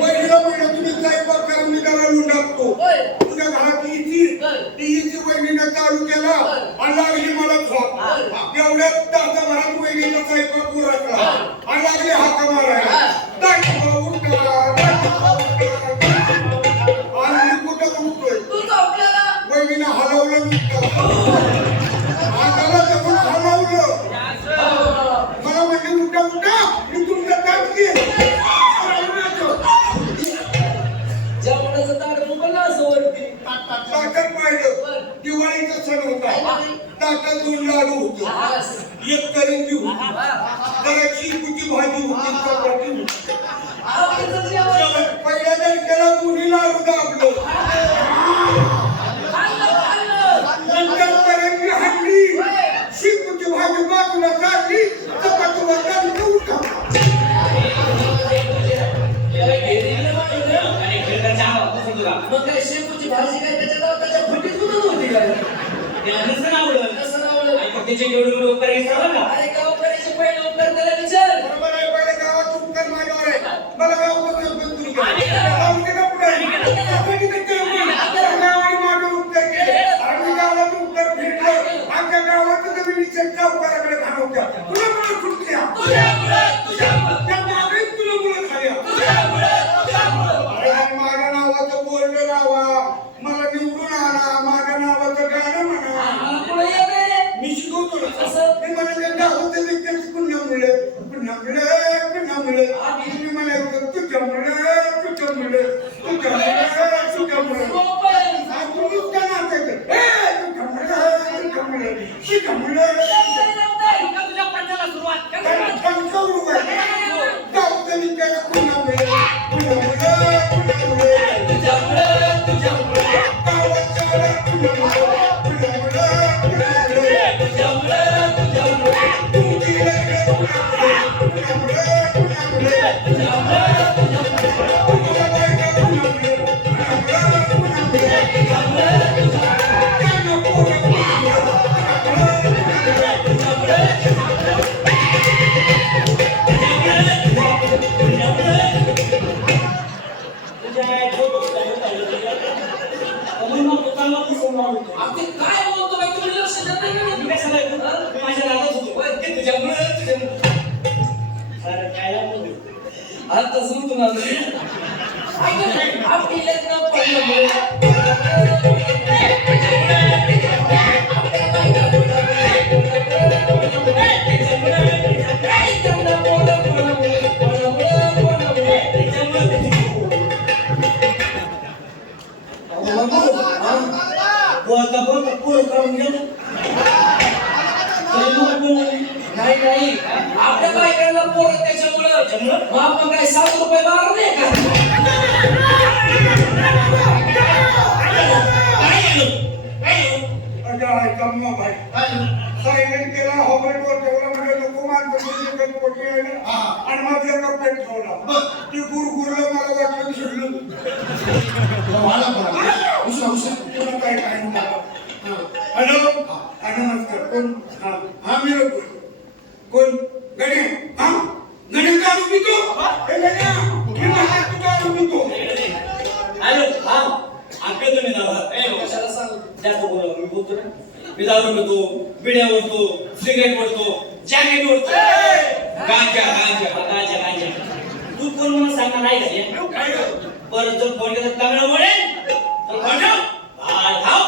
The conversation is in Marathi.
वहिनीला म्हणलं तुम्ही स्वयंपाक करा मी त्याला लुंड टाकतो. तुझ्या घरात इची इची वहिनीनं चालू केला. आणि लागली मला झोप. एवढ्या तासाभरात वहिनीचा स्वयंपाक उरकला हा. आणि लागली हाका मारायला. हा. आणि मी कुठं उठतोय? वहिनीनं हलवलं नुसतं ताटात दोन लाडू होते. एक करंजी होती जरा चिरकुची भाजी होती चपाती होती. पहिल्या दणक्याला दोन्ही लाडू दाबलो. नंतर करंजी हाणली शिरकुची भाजी बाजूला काढली चपातीवर काढली उठा. मग काय शेपूची भाजी काय त्याच्या नावाच्या फटीत कुठं होती काय त्याला. कसं नावलं आणि मग त्याचे एवढे एवढे उपकार हे सगळं का? अरे गावकऱ्याचे पहिले उपकार त्याला विचार बरोबर आहे पहिले गावात उपकार माझ्यावर आहे मला गावात सरपंच तुम्ही करा. गावात गेला पुढे. आपण तिथे केलं. आपल्या गावाने माझे उपकार केले. आम्ही गावात उपकार फेडलं. आमच्या गावात जमिनीच्या चौकाराकडे घालवत्या. तुला मुलं सुटल्या. त्या मागेच तुला मुलं खाल्या. अरे माझ्या नावाचं बोर्ड लावा मला मुळे पुन्हा मुळे पुन्हा मुळे मी म्हणायचं तुझ्या मुळे तुझ्या मुळे तुझ्या तुम्हीच का ए, आपण काय बोलतो बाई तुम्ही लक्ष देत नाही का? मी काय सांगायचं? मी माझ्या नादात होतो. होय, ते तुझ्यामुळे, तुझ्यामुळे. ಅಂತ ಸುತ್ತು ನಾನು அப்படி இல்லைன்னா Buat apa? Kurang kamu. Saya mau नाही नाही. आपल्या बायकांना पोरं त्याच्यामुळं आपण काय सात रुपये मारू नये का? ठेवला. आणि माझ्या ती गुरगुरलं मला वाटलं काय नाही नमस्कार. कोण? जास्त बोला मी बोलतो ना मी दारू पितो बिड्या ओढतो सिगरेट ओढतो जॅकेट ओढतो. गांजा गांजा गांजा गांजा. तू कोण म्हणून सांगणार नाही का गं? परत जर फोन केला चांगलं म्हणेल तर खाव.